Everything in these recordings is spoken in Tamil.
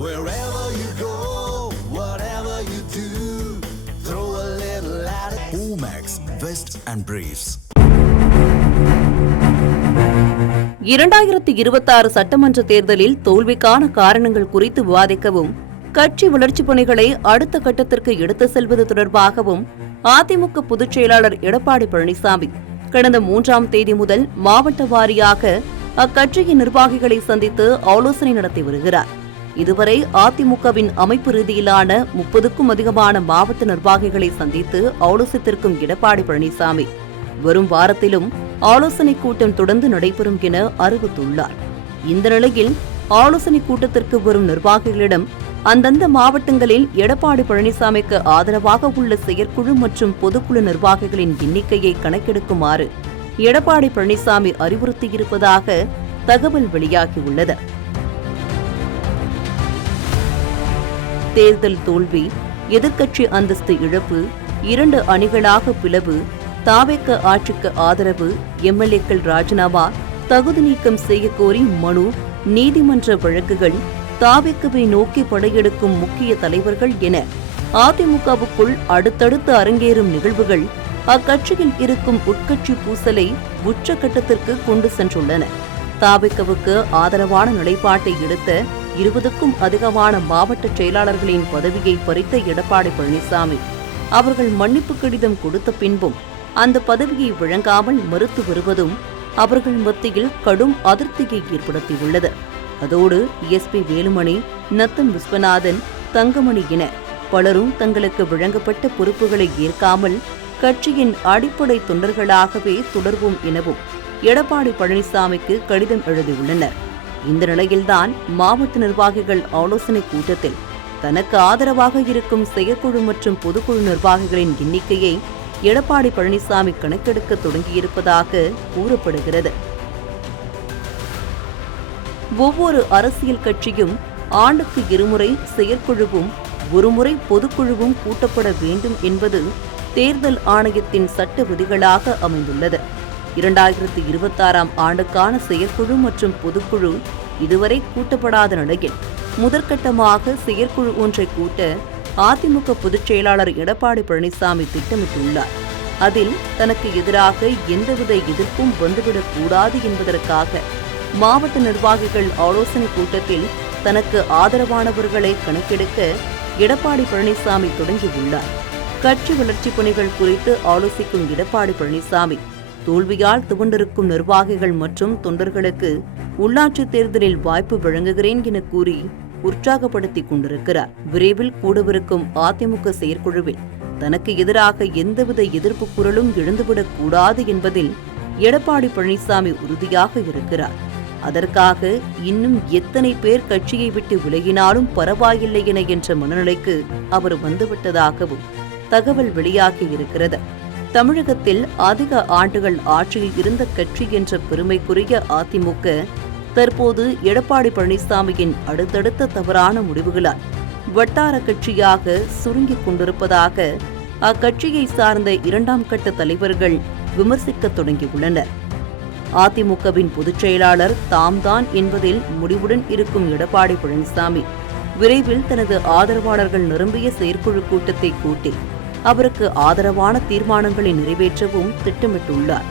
Wherever you go, whatever you do, throw a little at it. Omax, Vest and Briefs. 2026 சட்டமன்ற தேர்தலில் தோல்விக்கான காரணங்கள் குறித்து விவாதிக்கவும், கட்சி வளர்ச்சிப் பணிகளை அடுத்த கட்டத்திற்கு எடுத்து செல்வது தொடர்பாகவும் அதிமுக பொதுச் செயலாளர் எடப்பாடி பழனிசாமி கடந்த 3ஆம் தேதி முதல் மாவட்ட வாரியாக அக்கட்சியின் நிர்வாகிகளை சந்தித்து ஆலோசனை நடத்தி வருகிறார். இதுவரை அதிமுகவின் அமைப்பு ரீதியிலான 30க்கும் அதிகமான மாவட்ட நிர்வாகிகளை சந்தித்து ஆலோசித்திருக்கும் எடப்பாடி பழனிசாமி வரும் வாரத்திலும் ஆலோசனைக் கூட்டம் தொடர்ந்து நடைபெறும் என அறிவித்துள்ளார். இந்த நிலையில் ஆலோசனைக் கூட்டத்திற்கு வரும் நிர்வாகிகளிடம் அந்தந்த மாவட்டங்களில் எடப்பாடி பழனிசாமிக்கு ஆதரவாக உள்ள செயற்குழு மற்றும் பொதுக்குழு நிர்வாகிகளின் எண்ணிக்கையை கணக்கெடுக்குமாறு எடப்பாடி பழனிசாமி அறிவுறுத்தியிருப்பதாக தகவல் வெளியாகியுள்ளது. தேர்தல் தோல்வி, எதிர்க்கட்சி அந்தஸ்து இழப்பு, 2 அணிகளாக பிளவு, தாவேக ஆட்சிக்கு ஆதரவு, எம்எல்ஏக்கள் ராஜினாமா, தகுதி நீக்கம் செய்யக்கோரி மனு, நீதிமன்ற வழக்குகள், தாவேகவை நோக்கி படையெடுக்கும் முக்கிய தலைவர்கள் என அதிமுகவுக்குள் அடுத்தடுத்து அரங்கேறும் நிகழ்வுகள் அக்கட்சியில் இருக்கும் உட்கட்சி பூசலை உச்சகட்டத்திற்கு கொண்டு சென்றுள்ளன. தாவேகவுக்கு ஆதரவான நிலைப்பாட்டை எடுத்த 20க்கும் அதிகமான மாவட்ட செயலாளர்களின் பதவியை பறித்த எடப்பாடி பழனிசாமி அவர்கள் மன்னிப்பு கடிதம் கொடுத்த பின்பும் அந்த பதவியை வழங்காமல் மறுத்து வருவதும் அவர்கள் மத்தியில் கடும் அதிருப்தியை ஏற்படுத்தியுள்ளது. அதோடு எஸ்பி வேலுமணி, நத்தம் விஸ்வநாதன், தங்கமணி என பலரும் தங்களுக்கு வழங்கப்பட்ட பொறுப்புகளை ஏற்காமல் கட்சியின் அடிப்படை தொண்டர்களாகவே தொடர்வோம் எனவும் எடப்பாடி பழனிசாமிக்கு கடிதம் எழுதியுள்ளனர். இந்த நிலையில்தான் மாவட்ட நிர்வாகிகள் ஆலோசனைக் கூட்டத்தில் தனக்கு ஆதரவாக இருக்கும் செயற்குழு மற்றும் பொதுக்குழு நிர்வாகிகளின் எண்ணிக்கையை எடப்பாடி பழனிசாமி கணக்கெடுக்க தொடங்கியிருப்பதாக கூறப்படுகிறது. ஒவ்வொரு அரசியல் கட்சியும் ஆண்டுக்கு 2 முறை செயற்குழுவும் 1 முறை பொதுக்குழுவும் கூட்டப்பட வேண்டும் என்பது தேர்தல் ஆணையத்தின் சட்ட விதிகளாக அமைந்துள்ளது. 2026ஆம் ஆண்டுக்கான செயற்குழு மற்றும் பொதுக்குழு இதுவரை கூட்டப்படாத நிலையில் முதற்கட்டமாக செயற்குழு ஒன்றை கூட்ட அதிமுக பொதுச் செயலாளர் எடப்பாடி பழனிசாமி திட்டமிட்டுள்ளார். அதில் தனக்கு எதிராக எந்தவித எதிர்ப்பும் வந்துவிடக் கூடாது என்பதற்காக மாவட்ட நிர்வாகிகள் ஆலோசனைக் கூட்டத்தில் தனக்கு ஆதரவானவர்களை கணக்கெடுக்க எடப்பாடி பழனிசாமி தொடங்கியுள்ளார். கட்சி வளர்ச்சிப் பணிகள் குறித்து ஆலோசிக்கும் எடப்பாடி பழனிசாமி தோல்வியால் துவண்டிருக்கும் நிர்வாகிகள் மற்றும் தொண்டர்களுக்கு உள்ளாட்சித் தேர்தலில் வாய்ப்பு வழங்குகிறேன் என கூறி உற்சாகப்படுத்திக் கொண்டிருக்கிறார். விரைவில் கூடவிருக்கும் அதிமுக செயற்குழுவில் தனக்கு எதிராக எந்தவித எதிர்ப்பு குரலும் எழுந்துவிடக் கூடாது என்பதில் எடப்பாடி பழனிசாமி உறுதியாக இருக்கிறார். அதற்காக இன்னும் எத்தனை பேர் கட்சியை விட்டு விலகினாலும் பரவாயில்லை என்ற மனநிலைக்கு அவர் வந்துவிட்டதாகவும் தகவல் வெளியாகியிருக்கிறது. தமிழகத்தில் அதிக ஆண்டுகள் ஆட்சியில் இருந்த கட்சி என்ற பெருமைக்குரிய அதிமுக தற்போது எடப்பாடி பழனிசாமியின் அடுத்தடுத்த தவறான முடிவுகளால் வட்டார கட்சியாக சுருங்கிக் கொண்டிருப்பதாக அக்கட்சியை சார்ந்த 2ஆம் கட்ட தலைவர்கள் விமர்சிக்க தொடங்கியுள்ளனர். அதிமுகவின் பொதுச் செயலாளர் தாம்தான் என்பதில் முடிவுடன் இருக்கும் எடப்பாடி பழனிசாமி விரைவில் தனது ஆதரவாளர்கள் நிரம்பிய செயற்குழு கூட்டத்தை கூட்டி அவருக்கு ஆதரவான தீர்மானங்களை நிறைவேற்றவும் திட்டமிட்டுள்ளார்.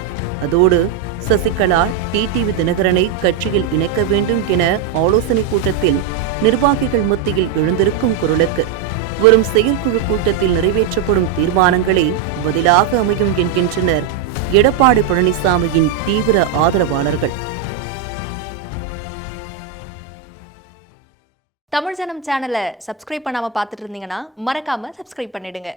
அதோடு சசிகலா, டிடிவி தினகரனை கட்சியில் இணைக்க வேண்டும் என ஆலோசனைக் கூட்டத்தில் நிர்வாகிகள் மத்தியில் எழுந்திருக்கும் குரலுக்கு வரும் செயற்குழு கூட்டத்தில் நிறைவேற்றப்படும் தீர்மானங்களே பதிலாக அமையும் என்கின்றனர் எடப்பாடி பழனிசாமியின் தீவிர ஆதரவாளர்கள். தமிழ் ஜனம் சேனலை சப்ஸ்கிரைப் பண்ணாம பார்த்துட்டு இருந்தீங்கன்னா மறக்காம சப்ஸ்கிரைப் பண்ணிடுங்க.